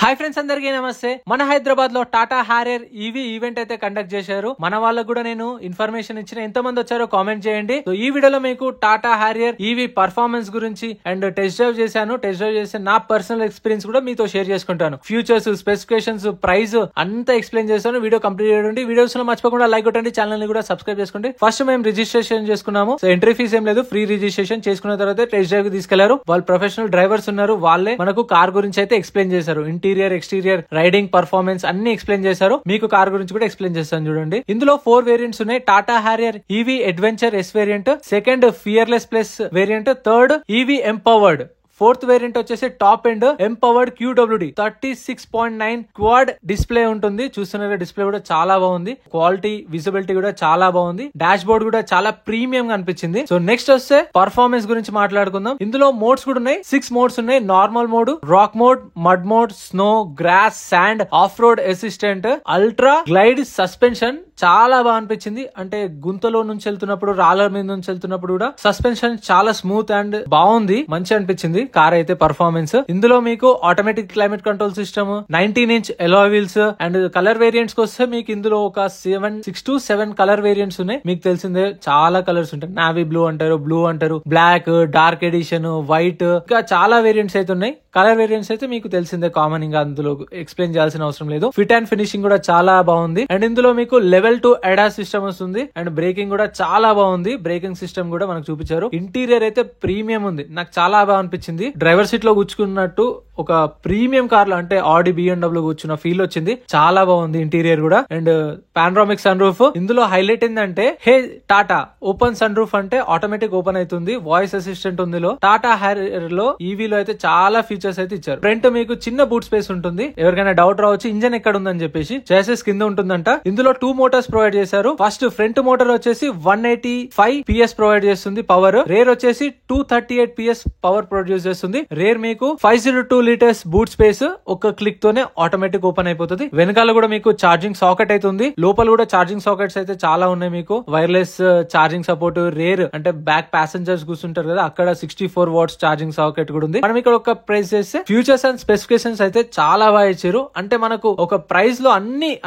Hi friends, అందరికీ నమస్తే. మన హైదరాబాద్ లో టాటా హారియర్ ఈవీ ఈవెంట్ అయితే కండక్ట్ చేశారు. మన వాళ్ళకు కూడా నేను ఇన్ఫర్మేషన్ ఇచ్చిన, ఎంత మంది వచ్చారో కామెంట్ చేయండి. సో ఈ వీడియోలో మీకు టాటా హారియర్ ఈవీ పర్ఫార్మెన్స్ గురించి అండ్ టెస్ట్ డ్రైవ్ చేశాను. టెస్ట్ డ్రైవ్ చేసి నా పర్సనల్ ఎక్స్పీరియన్స్ కూడా మీతో షేర్ చేసుకుంటాను. ఫ్యూచర్స్, స్పెసిఫికేషన్స్, ప్రైస్ అంతా ఎక్స్ప్లెయిన్ చేస్తాను. వీడియో కంప్లీట్ చేయండి. వీడియోస్ లో మర్చిపోకుండా లైక్ కొట్టండి, ఛానల్ ని కూడా సబ్స్క్రైబ్ చేసుకోండి. ఫస్ట్ మేము రిజిస్ట్రేషన్ చేసుకున్నాము. సో ఎంట్రీ ఫీస్ ఏం లేదు, ఫ్రీ రిజిస్ట్రేషన్ చేసుకున్న తర్వాత టెస్ట్ డ్రైవ్ కి తీసుకెళ్లారు. వాళ్ళు ప్రొఫెషనల్ డ్రైవర్స్ ఉన్నారు, వాళ్ళే మనకు కార్ గురించి అయితే ఎక్స్ప్లెయిన్ చేశారు. ఇంటీరియర్, ఎక్స్టీరియర్, రైడింగ్ పర్ఫార్మెన్స్ అన్ని ఎక్స్ప్లెయిన్ చేశారు. మీకు కార్ గురించి కూడా ఎక్స్ప్లెయిన్ చేస్తాను చూడండి. ఇందులో 4 వేరియంట్స్ ఉన్నాయి. Tata Harrier EV adventure S variant, second fearless plus variant, third EV empowered, fourth variant వచ్చేసి top end empowered QWD 36.9 quad display ఉంటుంది. చూస్తున్నారు, డిస్ప్లే కూడా చాలా బాగుంది. క్వాలిటీ, విజిబిలిటీ కూడా చాలా బాగుంది. డాష్ బోర్డ్ కూడా చాలా ప్రీమియం గా అనిపించింది. సో నెక్స్ట్ వస్తే పర్ఫార్మెన్స్ గురించి మాట్లాడుకుందాం. ఇందులో మోడ్స్ కూడా ఉన్నాయి. 6 మోడ్స్ ఉన్నాయి. Normal mode, rock mode, mud mode, snow, grass, sand, off road assistant, ultra, glide, suspension. చాలా బాగా అనిపించింది. అంటే గుంతలో నుంచి వెళ్తున్నప్పుడు, రాళ్ళ మీద నుంచి వెళ్తున్నప్పుడు కూడా సస్పెన్షన్ చాలా స్మూత్ అండ్ బాగుంది, మంచి అనిపించింది కార్ అయితే పర్ఫార్మెన్స్. ఇందులో మీకు automatic climate control system, 19" alloy wheels and colour variants వస్తే మీకు ఇందులో ఒక 6 to 7 కలర్ వేరియంట్స్ ఉన్నాయి. మీకు తెలిసిందే చాలా కలర్స్ ఉంటాయి. నావీ బ్లూ అంటారు, బ్లాక్, డార్క్ ఎడిషన్, వైట్, ఇంకా చాలా వేరియంట్స్ అయితే ఉన్నాయి. కలర్ వేరియంట్స్ అయితే మీకు తెలిసిందే, కామన్, ఇంకా అందులో ఎక్స్ప్లెయిన్ చేయాల్సిన అవసరం లేదు. ఫిట్ అండ్ ఫినిషింగ్ కూడా చాలా బాగుంది. అండ్ ఇందులో మీకు లెవెల్ 2 ADAS సిస్టమ్ వస్తుంది. అండ్ బ్రేకింగ్ కూడా చాలా బాగుంది. బ్రేకింగ్ సిస్టమ్ కూడా మనకు చూపించారు. ఇంటీరియర్ అయితే ప్రీమియం ఉంది, నాకు చాలా బాగా అనిపించింది. డ్రైవర్ సీట్ లో కూర్చుకున్నట్టు ఒక ప్రీమియం కార్ లో, అంటే ఆడి BMW కూర్చున్న ఫీల్ వచ్చింది. చాలా బాగుంది ఇంటీరియర్ కూడా. And panoramic sun roof. ఇందులో హైలైట్ ఏంటంటే, hey Tata open sun roof అంటే ఆటోమేటిక్ ఓపెన్ అవుతుంది. వాయిస్ అసిస్టెంట్ ఉంది. టాటా హారియర్ లో ఈవీలో అయితే చాలా ఫీచర్స్ అయితే ఇచ్చారు. ఫ్రంట్ మీకు చిన్న బూట్ స్పేస్ ఉంటుంది. ఎవరికైనా డౌట్ రావచ్చు ఇంజన్ ఎక్కడ ఉందని చెప్పేసి, చాసిస్ కింద ఉంటుందంట. ఇందులో 2 మోటార్స్ ప్రొవైడ్ చేశారు. ఫస్ట్ ఫ్రంట్ మోటార్ వచ్చేసి 185 PS ప్రొవైడ్ చేస్తుంది పవర్. రేర్ వచ్చేసి 238 PS పవర్ ప్రొడ్యూస్ చేస్తుంది. రేర్ మీకు 502 లీటర్స్ బూట్ స్పేస్. ఒక క్లిక్ తోనే ఆటోమేటిక్ ఓపెన్ అయిపోతుంది. వెనకాల కూడా మీకు ఛార్జింగ్ సాకెట్ అయితే ఉంది. లోపల కూడా ఛార్జింగ్ సాకెట్స్ అయితే చాలా ఉన్నాయి. మీకు వైర్లెస్ ఛార్జింగ్ సపోర్ట్. రేర్ అంటే బ్యాక్ ప్యాసింజర్స్ కూర్చుంటారు కదా, అక్కడ 64 వాట్స్ ఛార్జింగ్ సాకెట్ కూడా ఉంది. మనం ఇక్కడ ఒక ప్రైస్ చేస్తే ఫ్యూచర్స్ అండ్ స్పెసిఫికేషన్స్ అయితే చాలా బాగా ఇచ్చారు. అంటే మనకు ఒక ప్రైస్ లో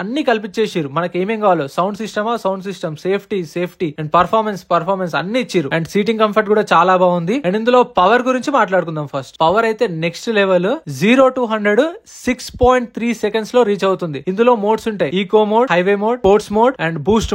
అన్ని కల్పించేసారు. మనకి ఏమేం కావాలో, sound system, safety and performance అన్ని ఇచ్చారు. అండ్ సీటింగ్ కంఫర్ట్ కూడా చాలా బాగుంది. అండ్ ఇందులో పవర్ గురించి మాట్లాడుకుందాం. ఫస్ట్ పవర్ అయితే నెక్స్ట్ లెవెల్. 0 to 100 6.3 సెకండ్స్ లో రీచ్ అవుతుంది. ఇందులో మోడ్స్ ఉంటాయి. Eco mode, highway mode, sports mode and boost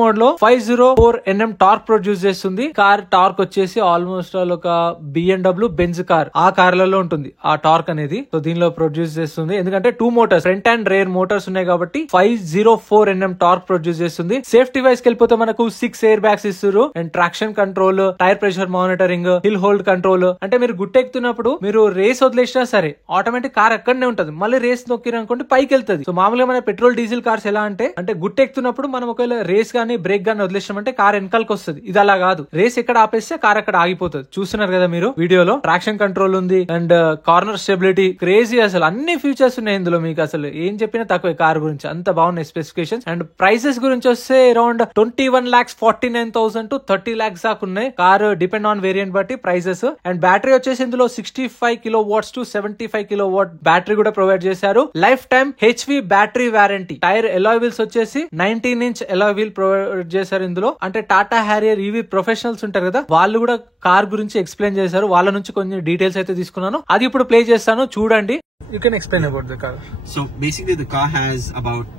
mode లో 504 Nm టార్క్ ప్రొడ్యూస్ చేస్తుంది. కార్ టార్క్ వచ్చేసి ఆల్మోస్ట్ ఒక BMW బెంజ్ కార్, ఆ కార్లలో ఉంటుంది ఆ టార్క్ అనేది. సో దీనిలో ప్రొడ్యూస్ చేస్తుంది. ఎందుకంటే 2 motors, front and rear motors ఉన్నాయి కాబట్టి 504 Nm టార్క్ ప్రొడ్యూస్ చేస్తుంది. సేఫ్టీ వైస్ వెళ్ళిపోతే మనకు 6 ఎయిర్ బ్యాగ్స్ ఇస్తారు. And traction control, tyre pressure monitoring, hill hold control. అంటే మీరు గుట్టెక్కుతున్నప్పుడు మీరు రేస్ వదిలేసినా సరే ఆటోమేటిక్ కార్ అక్కడనే ఉంటది. మళ్ళీ రేస్ నొక్కిరనుకోండి పైకి వెళ్తుంది. సో మామూలుగా మన పెట్రోల్ డీజిల్ కార్స్ ఎలా అంటే గుట్టెక్కుతున్నప్పుడు మనం ఒకవేళ రేస్ గానీ బ్రేక్ గానీ వదిలేసినామంటే కార్ వెనకాలకు వస్తుంది. ఇది అలా కాదు. రేస్ ఎక్కడ ఆపేస్తే కార్ అక్కడ ఆగిపోతుంది. చూస్తున్నారు కదా మీరు వీడియోలో. ట్రాక్షన్ కంట్రోల్ ఉంది అండ్ కార్నర్ స్టెబిలిటీ. క్రేజీ, అసలు అన్ని ఫీచర్స్ ఉన్నాయి ఇందులో. మీకు అసలు ఏం చెప్పినా తక్కువే కార్ గురించి, అంత బాగున్నాయి స్పెసిఫికేషన్స్. అండ్ ప్రైసెస్ గురించి వస్తే అరౌండ్ 21,49,000 to 30 lakhs దాకా ఉన్నాయి. కార్ డిపెండ్ ఆన్ వేరియంట్ బట్టి ప్రైసెస్. అండ్ బ్యాటరీ వచ్చేసి ఇందులో 65 kW to 75 kW బ్యాటరీ కూడా ప్రొవైడ్ చేశారు. Lifetime HV battery warranty. Tyre alloy wheels వచ్చేసి 19" అలాయ్ వీల్ ప్రొవైడ్ చేశారు ఇందులో. అంటే టాటా హారియర్ ఈవీ ప్రొఫెషనల్స్ ఉంటారు కదా, వాళ్ళు కూడా కార్ గురించి ఎక్స్ప్లెయిన్ చేశారు. వాళ్ళ నుంచి కొన్ని డీటెయిల్స్ అయితే తీసుకున్నాను, అది ఇప్పుడు ప్లే చేస్తాను, చూడండి. You can explain about the car. So basically the car has about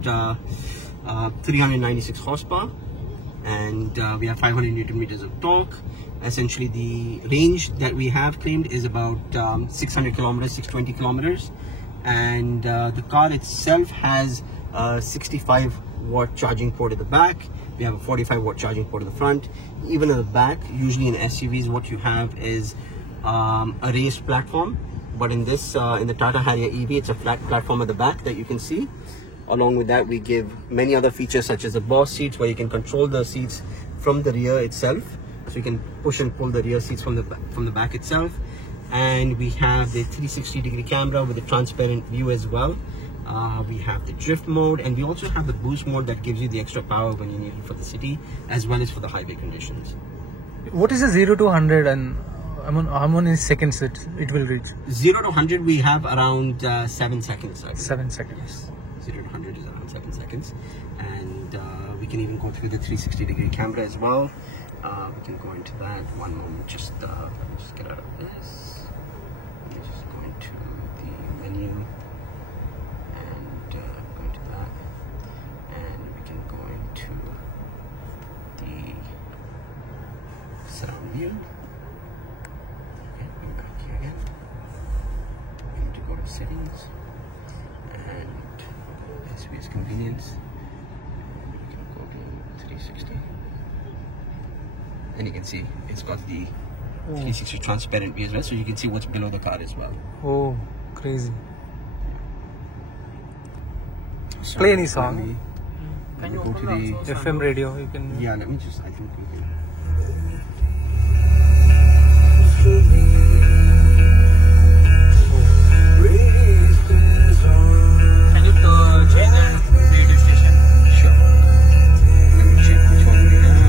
396 horsepower and we have 500 Newton meters of torque. Essentially the range that we have claimed is about 600 kilometers, 620 kilometers. And the car itself has a 65 watt charging port at the back. We have a 45 watt charging port at the front. Even at the back, usually in SUVs what you have is a raised platform. But in this, in the Tata Harrier EV, it's a flat platform at the back that you can see. Along with that, we give many other features such as the boss seats, where you can control the seats from the rear itself. So you can push and pull the rear seats from the back itself. And we have the 360-degree camera with a transparent view as well. We have the drift mode, and we also have the boost mode that gives you the extra power when you need it for the city as well as for the highway conditions. What is the 0 to 100 and how many seconds it will reach? 0 to 100 we have around 7 seconds. 7 seconds. 0 to 100 is around 7 seconds, and we can even go through the 360-degree camera as well. We can go into that. One moment, just let me just get out of this. Let me just go into the menu and go into that, and we can go into the surround view. Okay, we're back here again. We need to go to settings and SV's convenience. We can go to 360. And you can see it's got the 360 transparent view as well, so you can see what's below the car as well. Oh, crazy. So Play any song. Can you go to the FM radio, you can. Yeah, let me just, I think we can. Can you change the radio station? Sure. Let me check which one we have.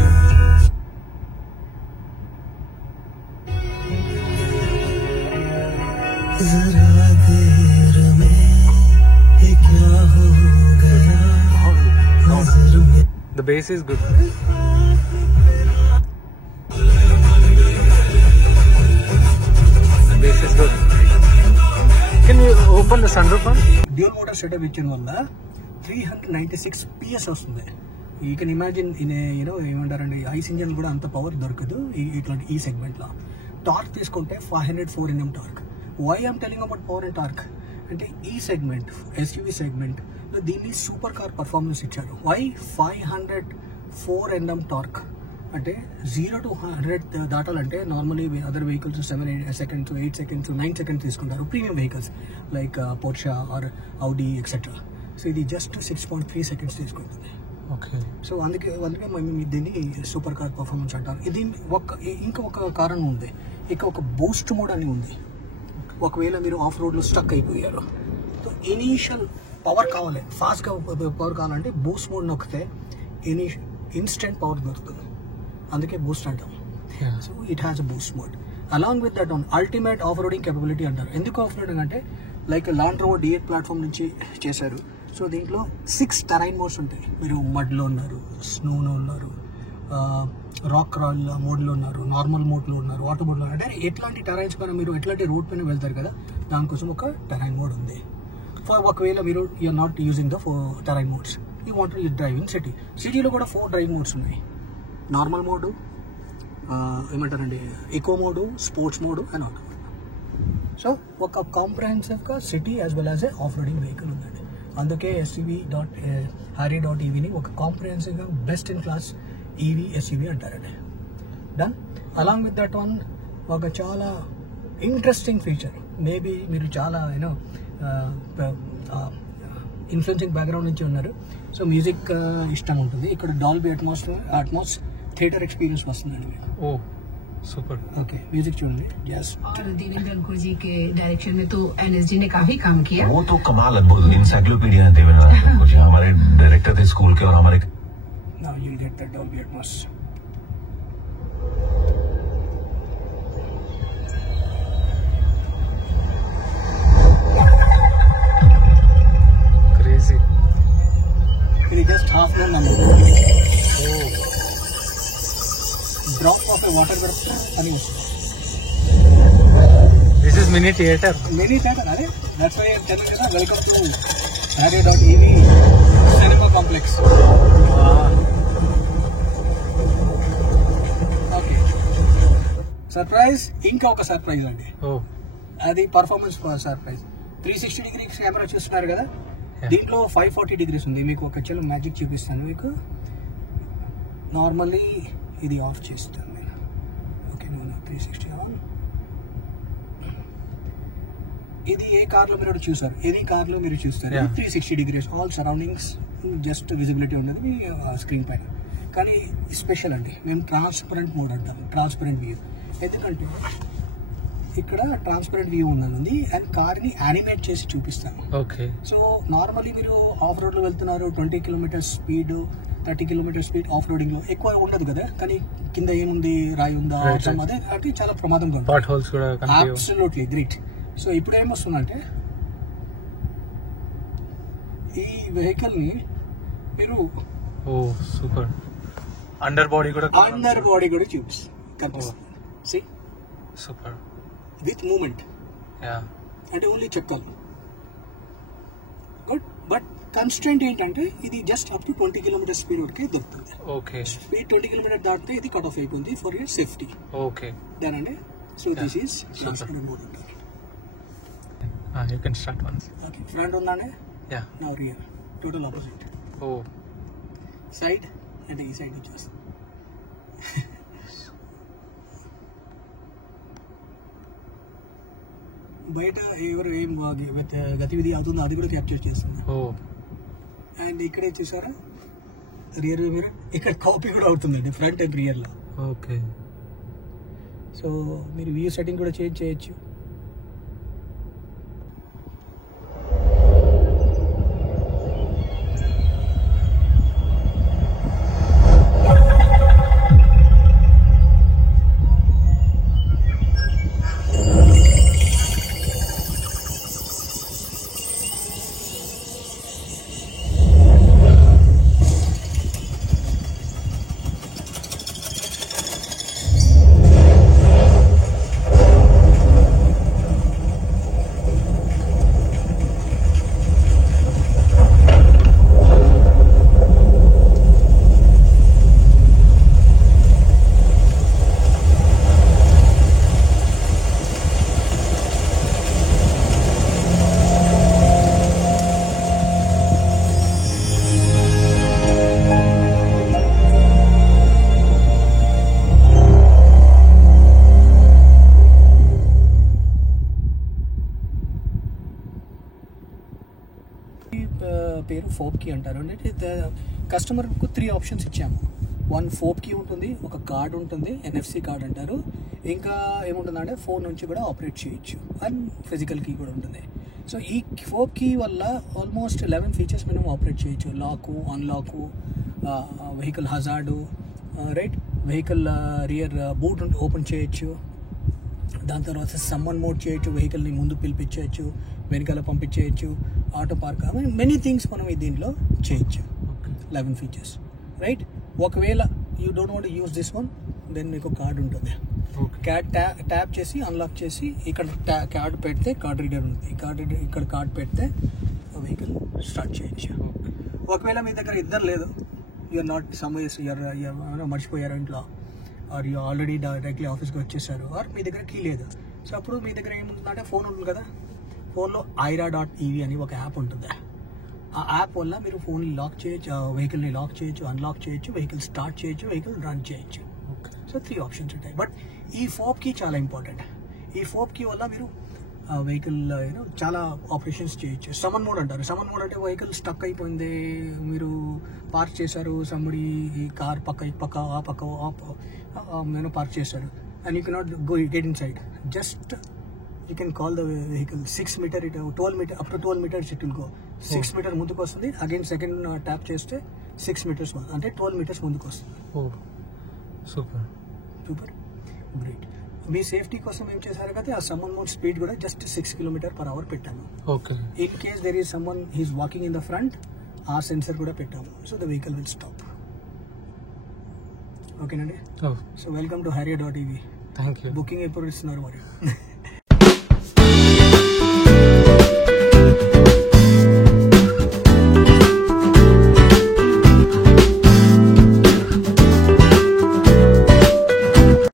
जरा देर में ये क्या हो गया नजर में The bass is good. The bass is good. Can you open the sunroof one? Dual motor setup ఇచ్చిన వల్ల 396 PS వస్తుంది. యూ కెన్ ఇమాజిన్ ఇన్ ఏమంటారండి ఐస్ ఇంజన్ కూడా అంత పవర్ దొరకదు ఇట్లాంటి ఈ సెగ్మెంట్ లో. టార్క్ తీసుకుంటే 504 Nm torque. Why I'm telling about power and torque అంటే ఈ సెగ్మెంట్ ఎస్యూవీ సెగ్మెంట్ దీన్ని సూపర్ కార్ పర్ఫార్మెన్స్ ఇచ్చారు. వై 504 Nm టార్క్ అంటే 0 to 100 దాటాలంటే normally other vehicles 7 seconds 8 seconds 9 seconds తీసుకుంటారు, premium vehicles like Porsche or Audi etcetera. So ఇది just 6.3 seconds తీసుకుంటుంది. Okay. So అందుకే మేము దీన్ని సూపర్ కార్ పర్ఫార్మెన్స్ అంటారు. ఇది ఇంకొక కారణం ఉంది, ఇక ఒక బూస్ట్ మోడ్ అని ఉంది. ఒకవేళ మీరు ఆఫ్ రోడ్లో స్టక్ అయిపోయారు, సో ఇనీషియల్ పవర్ కావాలి, ఫాస్ట్గా పవర్ కావాలంటే బూస్ట్ మోడ్ నొక్కితే ఇన్స్టెంట్ పవర్ దొరుకుతుంది. అందుకే బూస్ట్ అంటాం. So it has a Boost mode along with that on ultimate off roading capability అంటారు. ఎందుకు ఆఫ్ రోడింగ్ అంటే like land rover D8 platform నుంచి చేశారు. సో దీంట్లో 6 టెరైన్ మోడ్స్ ఉంటాయి. మీరు మడ్లో ఉన్నారు, స్నోలో ఉన్నారు, రాక్ రాల్ మోడ్లో ఉన్నారు, నార్మల్ మోడ్లో ఉన్నారు, వాటర్ మోడ్లో ఉన్నారు. అంటే ఎట్లాంటి టెరైన్స్ పైన మీరు ఎట్లాంటి రోడ్ పైన వెళ్తారు కదా, దానికోసం ఒక టెరైన్ మోడ్ ఉంది. ఫర్ ఒకవేళ మీరు you're not using the terrain modes, you want you drive in city. సిటీలో కూడా 4 డ్రైవింగ్ మోడ్స్ ఉన్నాయి. నార్మల్ మోడు, ఏమంటారండి eco mode, sports mode and auto mode. So ఒక కాంప్రహెన్సివ్గా city as well as a off roading vehicle ఉందండి. అందుకే SUV.Harrier.EVని ఒక కాంప్రహెన్సివ్గా best in class EV SUV అంటారండి. Done. Along with that one ఒక చాలా ఇంట్రెస్టింగ్ ఫీచర్, మేబీ మీరు చాలా ఇన్ఫ్లుయెన్సింగ్ బ్యాక్గ్రౌండ్ నుంచి ఉన్నారు, సో మ్యూజిక్ ఇష్టం ఉంటుంది. ఇక్కడ డాల్బీ అట్మాస్ థియేటర్ ఎక్స్పీరియన్స్ వస్తుందండి మీకు. ఓ सुपर. ओके म्यूजिक चुनिए. यस. और देवेंद्र अंकुर जी के डायरेक्शन में तो NSG ने काफी काम किया. वो तो कमाल अद्भुत इंसाइक्लोपीडिया है देवेंद्र अंकुर जी, हमारे डायरेक्टर थे स्कूल के और हमारे. Now you will get the Dolby Atmos. Crazy. It is just half known number. Drop of a water drop అని వస్తుంది. This is mini theater. Mini theater, అరే that's why I'm telling you na, welcome to Harrier.EV cinema complex. Okay surprise, ఇంకా ఒక surprise అండి. అది performance surprise. 360 degrees camera చూస్తున్నారు కదా, దీంట్లో 540 degrees ఉంది. మీకు ఒక చిన్న మ్యాజిక్ చూపిస్తాను మీకు. నార్మల్లీ ఇది ఆఫ్ చేస్తాను నేను. Okay 360 on. ఇది ఏ కార్లో మీరు చూసారు, ఇది కార్లో మీరు చూస్తారు 360 degrees all surroundings, just visibility ఉండదు మీ స్క్రీన్ పైన. కానీ స్పెషల్ అండి, మేము ట్రాన్స్పరెంట్ మోడ్ అంటాం, ట్రాన్స్పరెంట్ వ్యూ. ఎందుకంటే ఇక్కడ ట్రాన్స్పరెంట్ వ్యూ ఉంది అండ్ కార్ని యానిమేట్ చేసి చూపిస్తాను. ఓకే. సో నార్మల్లీ మీరు ఆఫ్ రోడ్లో వెళ్తున్నారు, 20 kilometres speed, 30 kilometres speed off రోడింగ్లో ఎక్కువ ఉండదు కదా, కానీ కింద ఏముంది, రాయి ఉందా, అదే అంటే చాలా ప్రమాదంగా ఉంటుంది. Absolutely great. సో ఇప్పుడు ఏమొస్తుందంటే ఈ వెహికల్ని మీరు సూపర్ అండర్ బాడీ కూడా చూపిస్తుంది. See? సూపర్ విత్ మూమెంట్ అంటే ఓన్లీ చెక్కలు. గుడ్. బట్ కన్స్టెంట్ ఏంటంటే ఇది just up to 20 kilometre speed వరకే దొరుకుతుంది. ఓకే. స్పీడ్ 20 కిలోమీటర్ దాటితే ఇది కట్ ఆఫ్ అయిపోతుంది ఫర్ యువర్ సేఫ్టీ. ఓకే. దానండి. So this is transparent mode అంటారు. You can start once. Okay. Front ఉందండి. Yeah. Now rear total opposite. Side అంటే ఈ సైడ్ వచ్చేస్తుంది. బయట ఎవరు ఏం గతివిధి అవుతుందో అది కూడా క్యాప్చర్ చేస్తుంది. అండ్ ఇక్కడే చూసారా రియర్ వ్యూ, ఇక్కడ కాపీ కూడా అవుతుందండి ఫ్రంట్ అండ్ రియర్ లో. ఓకే. సో మీరు వ్యూ సెట్టింగ్ కూడా చేంజ్ చేయొచ్చు. పేరు ఫోబ్ కీ అంటారు. అంటే కస్టమర్కు 3 ఆప్షన్స్ ఇచ్చాము. 1 ఫోబ్ కీ ఉంటుంది, ఒక కార్డ్ ఉంటుంది, NFC కార్డ్ అంటారు. ఇంకా ఏముంటుందంటే ఫోన్ నుంచి కూడా ఆపరేట్ చేయొచ్చు అండ్ ఫిజికల్ కీ కూడా ఉంటుంది. సో ఈ ఫోబ్ కీ వల్ల ఆల్మోస్ట్ 11 ఫీచర్స్ మనం ఆపరేట్ చేయొచ్చు. Lock, unlock, vehicle hazard, right, vehicle rear boot open చేయొచ్చు. దాని తర్వాత సమ్మన్ మోడ్ చేయొచ్చు, వెహికల్ని ముందు పిలిపించవచ్చు, వెనకాల పంపించేయచ్చు, ఆటో పార్క్, మెనీ థింగ్స్ మనం దీంట్లో చేయొచ్చు. 11 ఫీచర్స్, రైట్. ఒకవేళ you don't want use this one, then మీకు కార్డ్ ఉంటుంది. ట్యాప్ చేసి అన్లాక్ చేసి ఇక్కడ కార్డ్ పెడితే కార్డ్ రీడర్ ఉంది. ఇక్కడ కార్డ్ పెడితే వెహికల్ స్టార్ట్ చేయొచ్చు. ఒకవేళ మీ దగ్గర ఇద్దరు లేదు, యూఆర్ నాట్ సమ్వేస్, మర్చిపోయారు ఇంట్లో, ఆర్ యూ ఆల్రెడీ డైరెక్ట్లీ ఆఫీస్కి వచ్చేసారు, ఆర్ మీ దగ్గర కీ లేదు. సో అప్పుడు మీ దగ్గర ఏముంటుందంటే ఫోన్ ఉంటుంది కదా, ఫోన్లో IRA.EV అని ఒక యాప్ ఉంటుంది. ఆ యాప్ వల్ల మీరు ఫోన్ని లాక్ చేయొచ్చు, వెహికల్ని లాక్ చేయొచ్చు, అన్లాక్ చేయొచ్చు, వెహికల్ స్టార్ట్ చేయొచ్చు, వెహికల్ రన్ చేయొచ్చు. సో 3 ఆప్షన్స్ ఉంటాయి. బట్ ఈ ఫోబ్ కీ చాలా ఇంపార్టెంట్. ఈ ఫోబ్ కీ వల్ల మీరు వెహికల్ చాలా ఆపరేషన్స్ చేయొచ్చు. సమన్ మోడ్ అంటారు. సమన్ మోడ్ అంటే వెహికల్ స్టక్ అయిపోయింది, మీరు పార్క్ చేశారు, సంబడి ఈ కార్ పక్క పార్క్ చేశారు, and you cannot get in side. Just you can call the vehicle 6 meter, 12 meter, up to 12 meters it will go. 6 meter ముందుకు వస్తుంది, అగైన్ సెకండ్ ట్యాప్ చేస్తే 6 meters అంటే 12 meters ముందుకు వస్తుంది. Super great. మీ safety కోసం ఏం చేశారు కదా, ఆ సమ్మన్ మోడ్ స్పీడ్ కూడా జస్ట్ 6 km/h పెట్టాము. Okay. In case there is someone he's walking in the front, ఆ సెన్సర్ కూడా పెట్టాము. So the vehicle will stop. ఓకేనండి. So welcome to Harrier.EV. Thank you. Booking ఎప్పుడు ఇస్తున్నారు మరి?